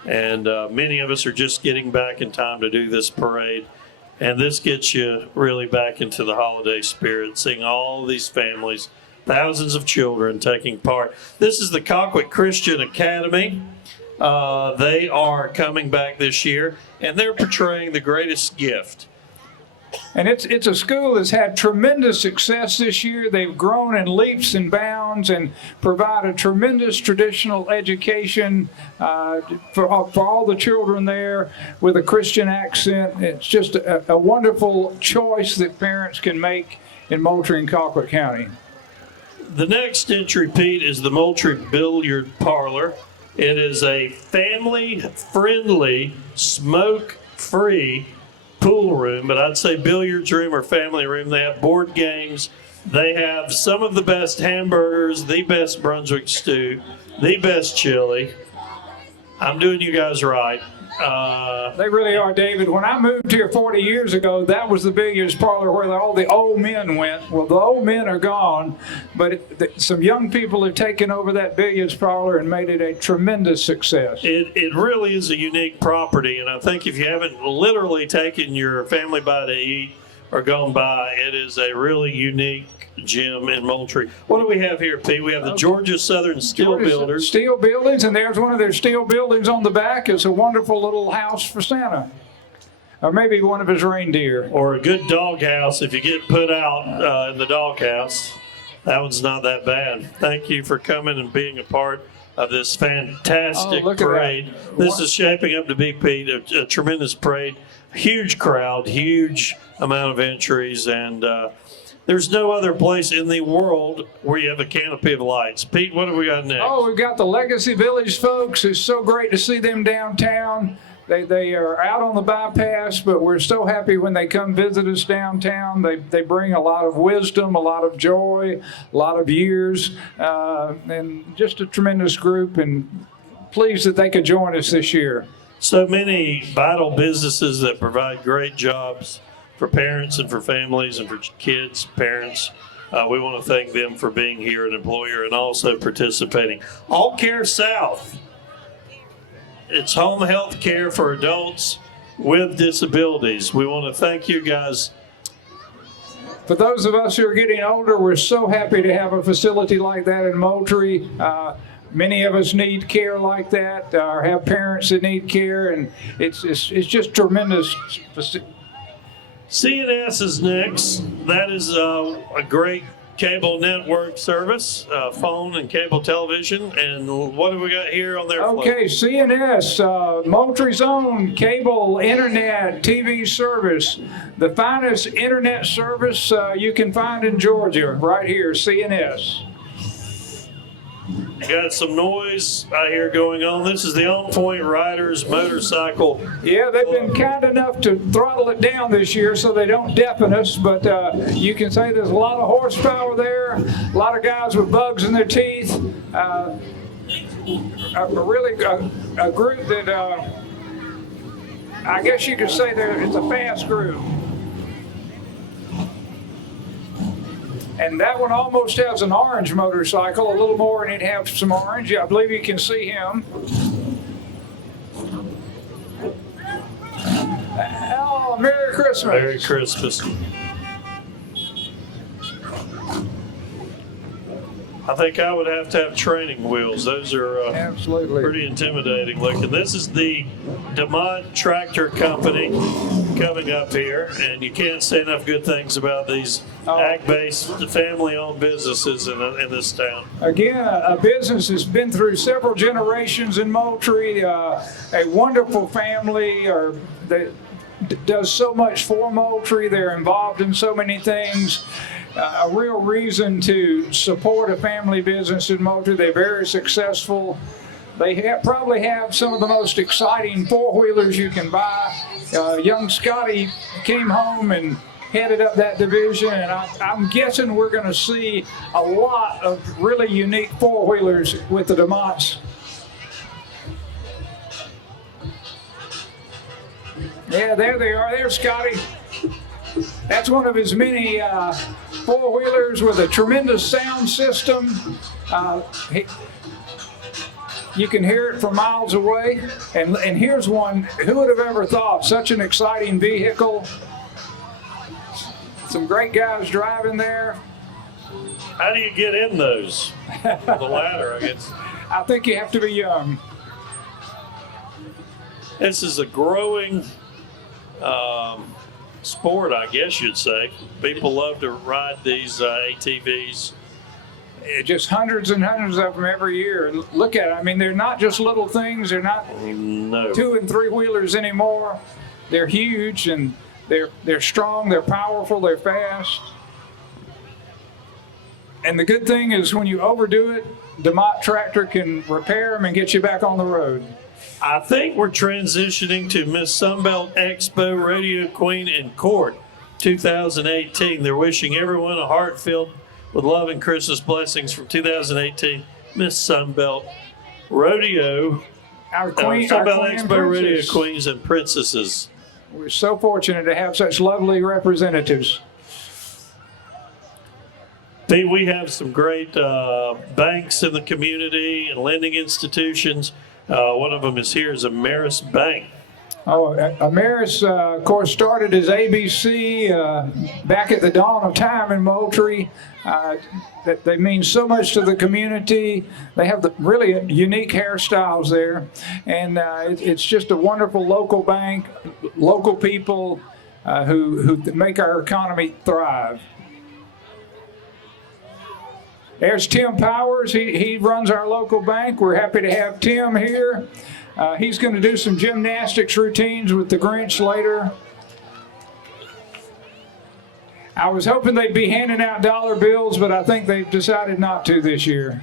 And many of us are just getting back in time to do this parade. And this gets you really back into the holiday spirit, seeing all these families, thousands of children taking part. This is the Colquitt Christian Academy. They are coming back this year, and they're portraying the greatest gift. And it's a school that's had tremendous success this year. They've grown in leaps and bounds and provide a tremendous traditional education for all the children there with a Christian accent. It's just a wonderful choice that parents can make in Moultrie and Colquitt County. The next entry, Pete, is the Moultrie Billiard Parlor. It is a family-friendly, smoke-free pool room, but I'd say billiards room or family room. They have board games. They have some of the best hamburgers, the best Brunswick stew, the best chili. I'm doing you guys right. They really are, David. When I moved here 40 years ago, that was the billiards parlor where all the old men went. Well, the old men are gone, but some young people have taken over that billiards parlor and made it a tremendous success. It really is a unique property, and I think if you haven't literally taken your family by to eat or gone by, it is a really unique gym in Moultrie. What do we have here, Pete? We have the Georgia Southern Steel Builders. Steel buildings, and there's one of their steel buildings on the back. It's a wonderful little house for Santa. Or maybe one of his reindeer. Or a good dog house if you get put out in the dog house. That one's not that bad. Thank you for coming and being a part of this fantastic Oh, look at that. parade. This is shaping up to be, Pete, a tremendous parade. Huge crowd, huge amount of entries, and There's no other place in the world where you have a canopy of lights. Pete, what have we got next? Oh, we've got the Legacy Village folks. It's so great to see them downtown. They are out on the bypass, but we're so happy when they come visit us downtown. They bring a lot of wisdom, a lot of joy, a lot of years, and just a tremendous group, and pleased that they could join us this year. So many vital businesses that provide great jobs for parents and for families and for kids, parents. We want to thank them for being here, an employer, and also participating. All Care South. It's home health care for adults with disabilities. We want to thank you guys. For those of us who are getting older, we're so happy to have a facility like that in Moultrie. Many of us need care like that, or have parents that need care, and it's just tremendous. CNS is next. That is a great cable network service, phone and cable television. And what have we got here on their float? Okay, CNS, Moultrie's own cable, internet, TV service. The finest internet service you can find in Georgia, right here, CNS. Got some noise I hear going on. This is the On Point Riders motorcycle. Yeah, they've been kind enough to throttle it down this year so they don't deafen us, but you can say there's a lot of horsepower there, a lot of guys with bugs in their teeth. A group that I guess you could say it's a fast group. And that one almost has an orange motorcycle, a little more, and it'd have some orange. I believe you can see him. Oh, Merry Christmas. Merry Christmas. I think I would have to have training wheels. Those are Absolutely. pretty intimidating looking. This is the DeMont Tractor Company coming up here, and you can't say enough good things about these ag-based, family-owned businesses in this town. Again, a business that's been through several generations in Moultrie, a wonderful family that does so much for Moultrie. They're involved in so many things. A real reason to support a family business in Moultrie. They're very successful. They probably have some of the most exciting four-wheelers you can buy. Young Scotty came home and headed up that division, and I'm guessing we're going to see a lot of really unique four-wheelers with the DeMonts. Yeah, there they are. There's Scotty. That's one of his many four-wheelers with a tremendous sound system. You can hear it from miles away. And here's one, who would have ever thought, such an exciting vehicle. Some great guys driving there. How do you get in those? The ladder, I guess. I think you have to be young. This is a growing sport, I guess you'd say. People love to ride these ATVs. Just hundreds and hundreds of them every year. And look at it. I mean, they're not just little things. They're not two and three wheelers anymore. They're huge, and they're strong. They're powerful. They're fast. And the good thing is, when you overdo it, DeMont Tractor can repair them and get you back on the road. I think we're transitioning to Miss Sunbelt Expo Radio Queen and Court 2018. They're wishing everyone a heart filled with love and Christmas blessings from 2018. Miss Sunbelt Rodeo, Our queen, Sunbelt our queen Expo Radio princess. Queens and Princesses. We're so fortunate to have such lovely representatives. Pete, we have some great banks in the community and lending institutions. One of them is here is Ameris Bank. Oh, Ameris, of course, started as ABC back at the dawn of time in Moultrie. They mean so much to the community. They have the really unique hairstyles there. And it's just a wonderful local bank, local people who make our economy thrive. There's Tim Powers. He runs our local bank. We're happy to have Tim here. He's going to do some gymnastics routines with the Grinch later. I was hoping they'd be handing out dollar bills, but I think they've decided not to this year.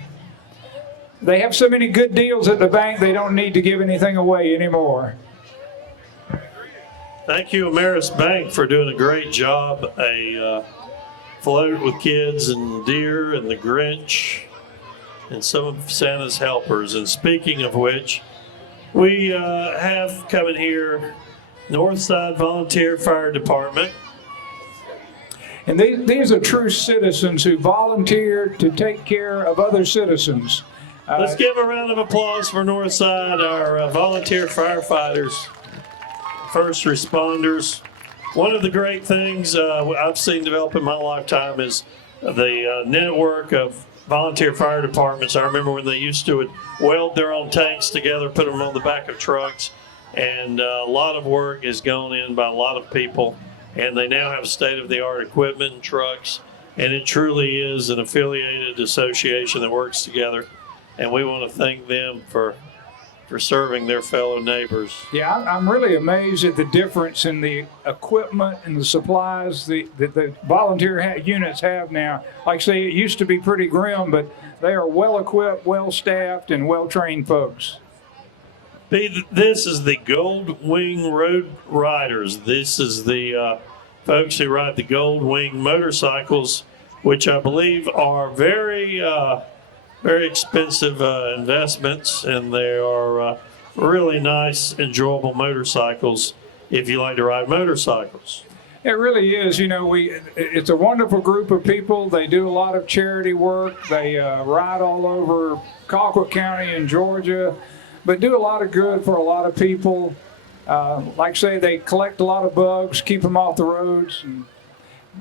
They have so many good deals at the bank, they don't need to give anything away anymore. Thank you, Ameris Bank, for doing a great job. A float with kids and deer and the Grinch and some of Santa's helpers. And speaking of which, we have coming here Northside Volunteer Fire Department. And these are true citizens who volunteer to take care of other citizens. Let's give a round of applause for Northside, our volunteer firefighters, first responders. One of the great things I've seen develop in my lifetime is the network of volunteer fire departments. I remember when they used to weld their own tanks together, put them on the back of trucks, and a lot of work has gone in by a lot of people, and they now have state-of-the-art equipment and trucks, and it truly is an affiliated association that works together, and we want to thank them for serving their fellow neighbors. Yeah, I'm really amazed at the difference in the equipment and the supplies that the volunteer units have now. Like I say, it used to be pretty grim, but they are well-equipped, well-staffed, and well-trained folks. This is the Gold Wing Road Riders. This is the folks who ride the Gold Wing motorcycles, which I believe are very expensive investments, and they are really nice, enjoyable motorcycles if you like to ride motorcycles. It really is. You know, it's a wonderful group of people. They do a lot of charity work. They ride all over Colquitt County in Georgia, but do a lot of good for a lot of people. Like I say, they collect a lot of bugs, keep them off the roads, and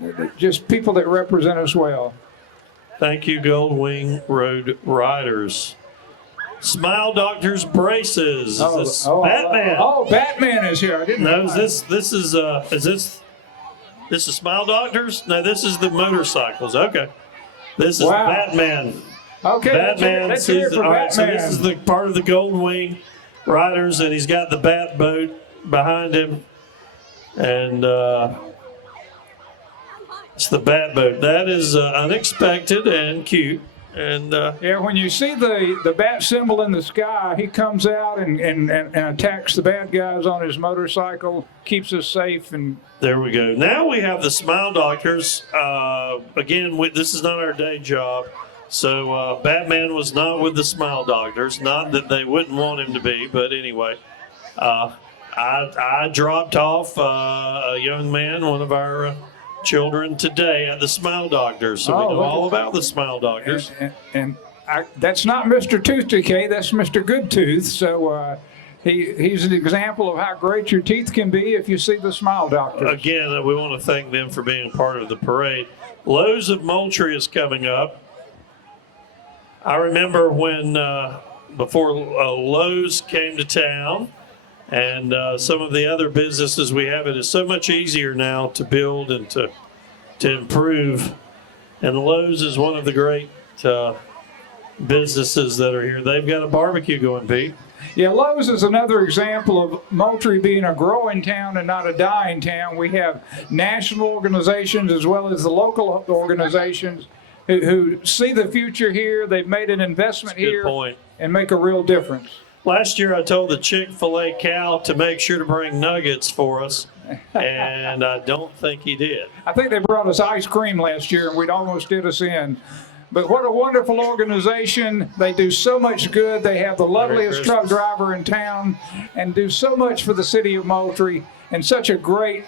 they're just people that represent us well. Thank you, Gold Wing Road Riders. Smile Doctors Braces. Is this Batman? Batman is here. I didn't No, know. this is Smile Doctors? No, this is the motorcycles. Okay. This is Wow. Batman. Okay, Batman. let's hear it for all right, so Batman. this is the part of the Gold Wing Riders, and he's got the bat boat behind him. And it's the bat boat. That is unexpected and cute. And Yeah, when you see the bat symbol in the sky, he comes out and attacks the bad guys on his motorcycle, keeps us safe. And there we go. Now we have the Smile Doctors. Again, this is not our day job. So Batman was not with the Smile Doctors. Not that they wouldn't want him to be, but anyway. I dropped off a young man, one of our children today at the Smile Doctors. So we know all about the Smile Doctors. and that's not Mr. Tooth Decay, that's Mr. Good Tooth. So he's an example of how great your teeth can be if you see the Smile Doctor. Again, we want to thank them for being part of the parade. Lowe's of Moultrie is coming up. I remember when, before Lowe's came to town, and some of the other businesses we have, it is so much easier now to build and to improve. And Lowe's is one of the great businesses that are here. They've got a barbecue going, Pete. Yeah, Lowe's is another example of Moultrie being a growing town and not a dying town. We have national organizations as well as the local organizations who see the future here. They've made an investment Good here point. and make a real difference. Last year, I told the Chick-fil-A cow to make sure to bring nuggets for us, and I don't think he did. I think they brought us ice cream last year, and we'd almost did us in. But what a wonderful organization. They do so much good. They have the loveliest truck driver in town and do so much for the city of Moultrie, and such a great,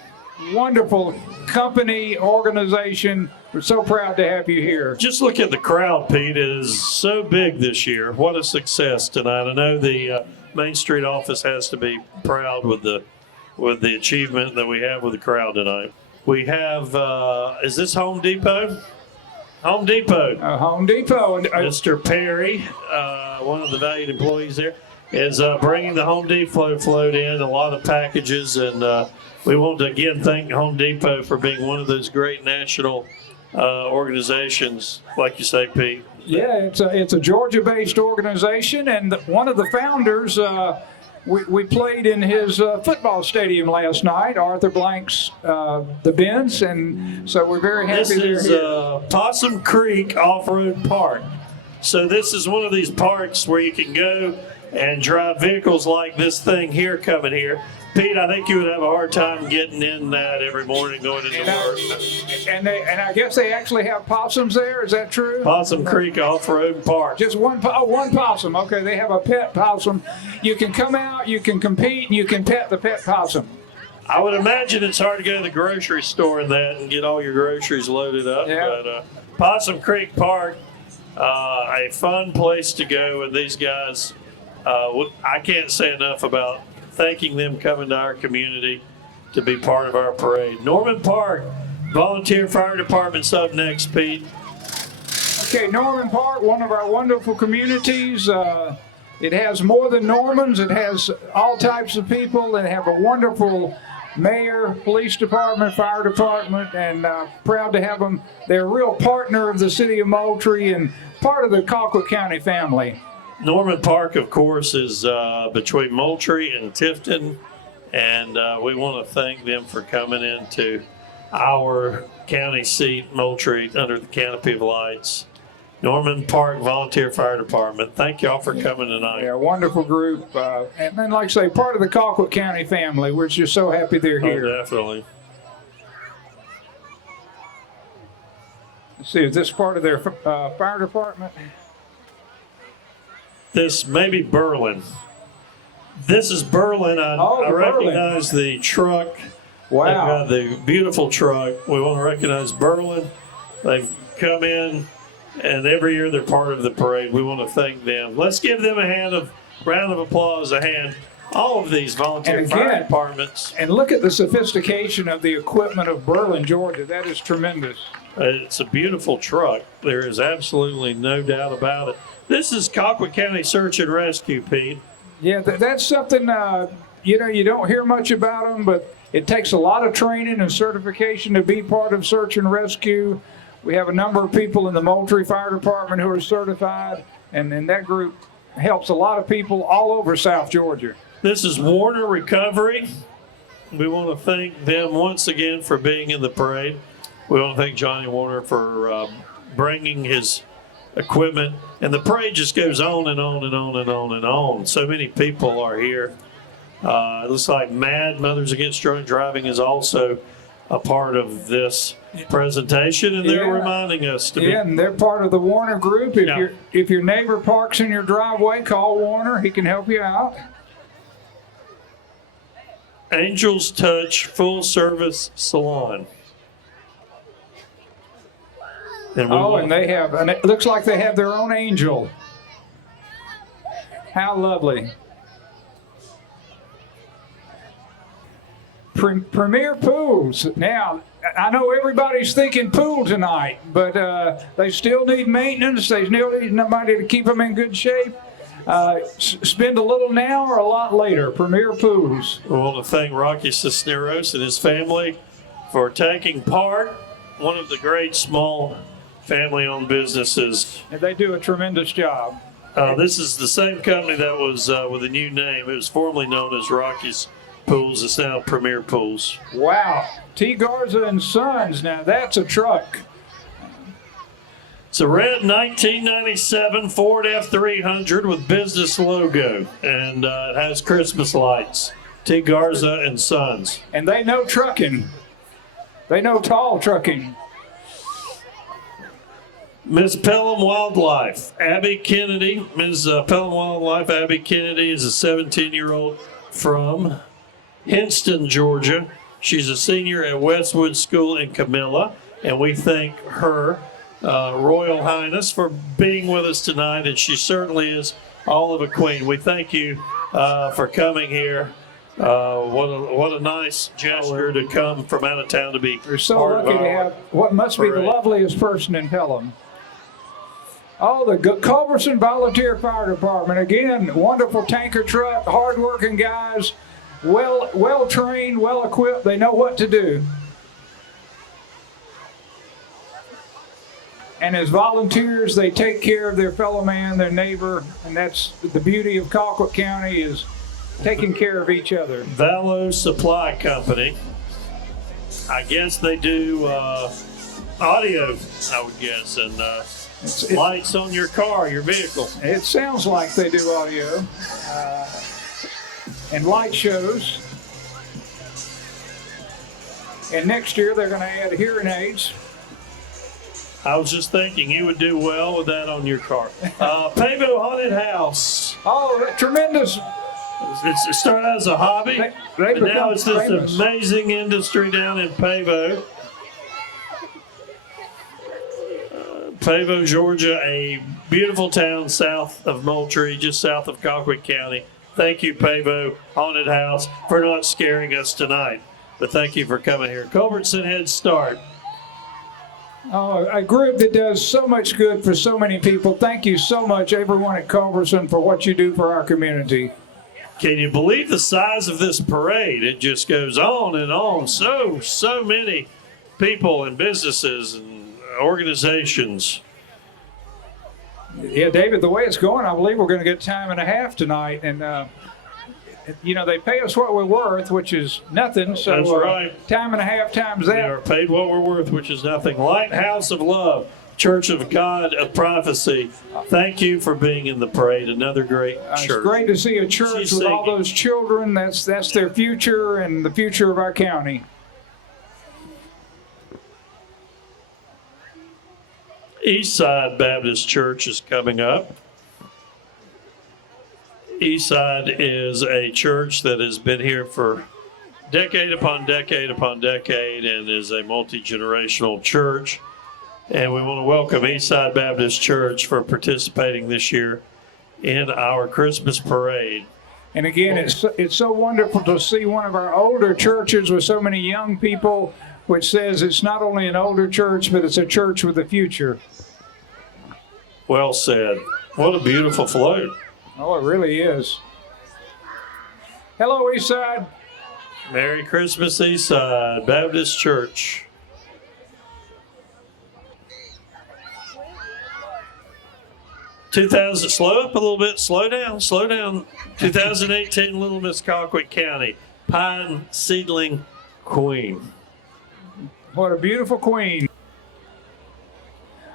wonderful company, organization. We're so proud to have you here. Just look at the crowd, Pete. It is so big this year. What a success tonight. I know the Main Street office has to be proud with the achievement that we have with the crowd tonight. We have, is this Home Depot? Home Depot. Home Depot. Mr. Perry, one of the valued employees there, is bringing the Home Depot float in, a lot of packages, and we want to again thank Home Depot for being one of those great national organizations, like you say, Pete. Yeah, it's a Georgia-based organization, and one of the founders we played in his football stadium last night, Arthur Blank's, the Benz, and so we're very happy This they're is here. Possum Creek Off-Road Park. So this is one of these parks where you can go and drive vehicles like this thing here coming here. Pete, I think you would have a hard time getting in that every morning going into work. And I guess they actually have possums there. Is that true? Possum Creek Off-Road Park. Just one possum. Okay, they have a pet possum. You can come out, you can compete, and you can pet the pet possum. I would imagine it's hard to go to the grocery store in that and get all your groceries loaded up. Yeah. But Possum Creek Park, a fun place to go. And these guys, I can't say enough about thanking them coming to our community to be part of our parade. Norman Park Volunteer Fire Department's up next, Pete. Okay, Norman Park, one of our wonderful communities. It has more than Normans. It has all types of people. They have a wonderful mayor, police department, fire department, and proud to have them. They're a real partner of the city of Moultrie and part of the Colquitt County family. Norman Park, of course, is between Moultrie and Tifton, and we want to thank them for coming into our county seat, Moultrie, under the canopy of lights. Norman Park Volunteer Fire Department, thank y'all for coming tonight. Yeah, wonderful group. And then, like I say, part of the Colquitt County family. We're just so happy they're here. Oh, definitely. Let's see, is this part of their fire department? This may be Berlin. This is Berlin. I Berlin. recognize the truck. Wow. They've got the beautiful truck. We want to recognize Berlin. They've come in, and every year they're part of the parade. We want to thank them. Let's give them a round of applause, all of these volunteer And fire again- departments. And look at the sophistication of the equipment of Berlin, Georgia. That is tremendous. It's a beautiful truck. There is absolutely no doubt about it. This is Colquitt County Search and Rescue, Pete. Yeah, that's something, you don't hear much about them, but it takes a lot of training and certification to be part of search and rescue. We have a number of people in the Moultrie Fire Department who are certified, and that group helps a lot of people all over South Georgia. This is Warner Recovery. We want to thank them once again for being in the parade. We want to thank Johnny Warner for bringing his equipment. And the parade just goes on and on and on and on and on. So many people are here. It looks like MAD, Mothers Against Drunk Driving, is also a part of this presentation, and they're Yeah. reminding us to be. Yeah, and they're part of the Warner group. Yeah. If your neighbor parks in your driveway, call Warner. He can help you out. Angels Touch Full Service Salon. And And it looks like they have their own angel. How lovely. Premier Pools. Now, I know everybody's thinking pool tonight, but they still need maintenance. They still need somebody to keep them in good shape. Spend a little now or a lot later. Premier Pools. We want to thank Rocky Cisneros and his family for taking part. One of the great small family-owned businesses. And they do a tremendous job. This is the same company that was with a new name. It was formerly known as Rocky's Pools. It's now Premier Pools. Wow. T. Garza and Sons. Now that's a truck. It's a red 1997 Ford F300 with business logo, and it has Christmas lights. T. Garza and Sons. And they know trucking. They know tall trucking. Ms. Pelham Wildlife, Abby Kennedy. Ms. Pelham Wildlife, Abby Kennedy is a 17-year-old from Hinston, Georgia. She's a senior at Westwood School in Camilla, and we thank her, Royal Highness, for being with us tonight, and she certainly is all of a queen. We thank you for coming here. What a nice gesture to come from out of town to be We're so part of lucky to our have what must be the parade. loveliest person in Pelham. Oh, the Culberson Volunteer Fire Department. Again, wonderful tanker truck, hardworking guys, well trained, well equipped. They know what to do. And as volunteers, they take care of their fellow man, their neighbor, and that's the beauty of Colquitt County is taking care of each other. Valo Supply Company. I guess they do audio, I would guess, and lights on your car, your vehicle. It sounds like they do audio and light shows. And next year they're going to add hearing aids. I was just thinking you would do well with that on your car. Pavo Haunted House. Oh, tremendous. It started out as a hobby, They but now become it's this famous. amazing industry down in Pavo. Pavo, Georgia, a beautiful town south of Moultrie, just south of Colquitt County. Thank you, Pavo Haunted House, for not scaring us tonight. But thank you for coming here. Culbertson Head Start. Oh, a group that does so much good for so many people. Thank you so much, everyone at Culbertson, for what you do for our community. Can you believe the size of this parade? It just goes on and on. So many people and businesses and organizations. Yeah, David, the way it's going, I believe we're going to get time and a half tonight. And, you know, they pay us what we're worth, which is nothing. So That's right. Time and a half times We that. are paid what we're worth, which is nothing. Lighthouse of Love, Church of God of Prophecy. Thank you for being in the parade. Another great It's church. great to see a church She's with all singing. those children. That's their future and the future of our county. Eastside Baptist Church is coming up. Eastside is a church that has been here for decade upon decade upon decade and is a multi-generational church. And we want to welcome Eastside Baptist Church for participating this year in our Christmas parade. And again, it's so wonderful to see one of our older churches with so many young people, which says it's not only an older church, but it's a church with a future. Well said. What a beautiful float. Oh, it really is. Hello, Eastside. Merry Christmas, Eastside Baptist Church. Slow up a little bit, slow down. 2018 Little Miss Colquitt County, Pine Seedling Queen. What a beautiful queen.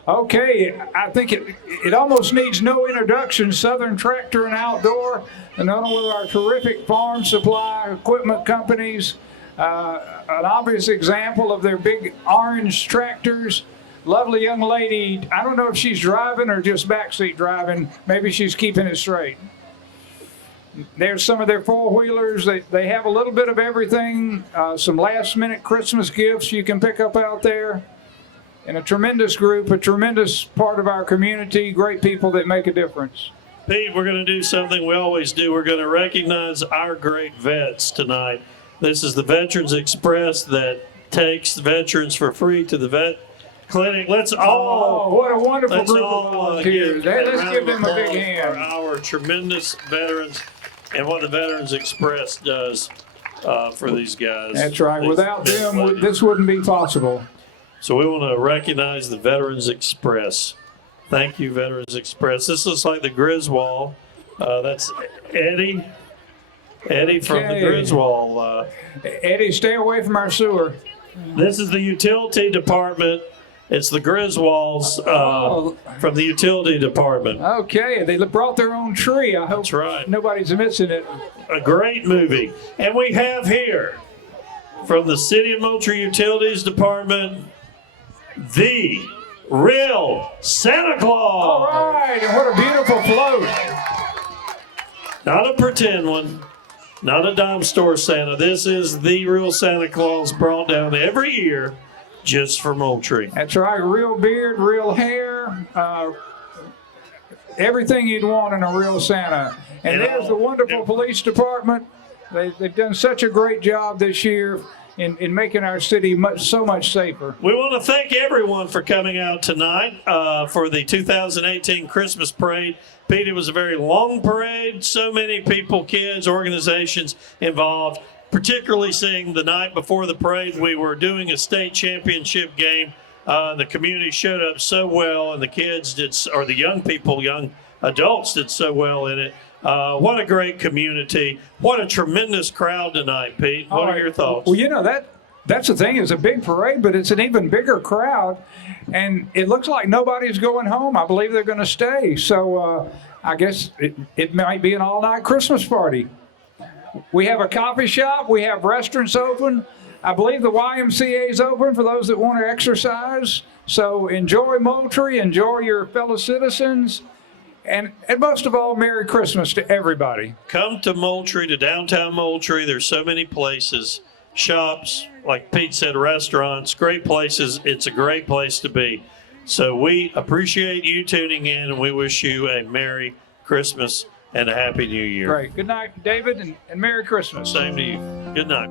Okay, I think it almost needs no introduction. Southern Tractor and Outdoor, and not only our terrific farm supply equipment companies, an obvious example of their big orange tractors. Lovely young lady. I don't know if she's driving or just backseat driving. Maybe she's keeping it straight. There's some of their four-wheelers. They have a little bit of everything. Some last-minute Christmas gifts you can pick up out there. And a tremendous group, a tremendous part of our community, great people that make a difference. Pete, we're going to do something we always do. We're going to recognize our great vets tonight. This is the Veterans Express that takes veterans for free to the vet clinic. Let's all, what a wonderful let's group of all volunteers. Hey, let's round give of them a big applause hand. for our tremendous veterans and what the Veterans Express does for these guys. That's right. These Without men and them, ladies. this wouldn't be possible. So we want to recognize the Veterans Express. Thank you, Veterans Express. This looks like the Griswold. That's Eddie. Eddie from the Okay. Griswold. Eddie, stay away from our sewer. This is the utility department. It's the Griswolds from the utility department. Okay, they brought their own tree. I hope That's right. nobody's missing it. A great movie. And we have here from the City of Moultrie Utilities Department, the real Santa All Claus. right, and what a beautiful float. Not a pretend one. Not a dime store Santa. This is the real Santa Claus brought down every year just for Moultrie. That's right, real beard, real hair, everything you'd want in a real Santa. And And there's the wonderful yeah. police department. They've done such a great job this year in making our city so much safer. We want to thank everyone for coming out tonight for the 2018 Christmas parade. Pete, it was a very long parade. So many people, kids, organizations involved, particularly seeing the night before the parade, we were doing a state championship game. The community showed up so well, and the kids did, or the young people, young adults did so well in it. What a great community. What a tremendous crowd tonight, Pete. What All are right. your thoughts? Well, you know, that's the thing. It's a big parade, but it's an even bigger crowd. And it looks like nobody's going home. I believe they're going to stay. So I guess it might be an all-night Christmas party. We have a coffee shop. We have restaurants open. I believe the YMCA is open for those that want to exercise. So enjoy Moultrie. Enjoy your fellow citizens. And most of all, Merry Christmas to everybody. Come to Moultrie, to downtown Moultrie. There's so many places, shops, like Pete said, restaurants, great places. It's a great place to be. So we appreciate you tuning in, and we wish you a Merry Christmas and a Happy New Year. Great. Good night, David, and Merry Christmas. Same to you. Good night.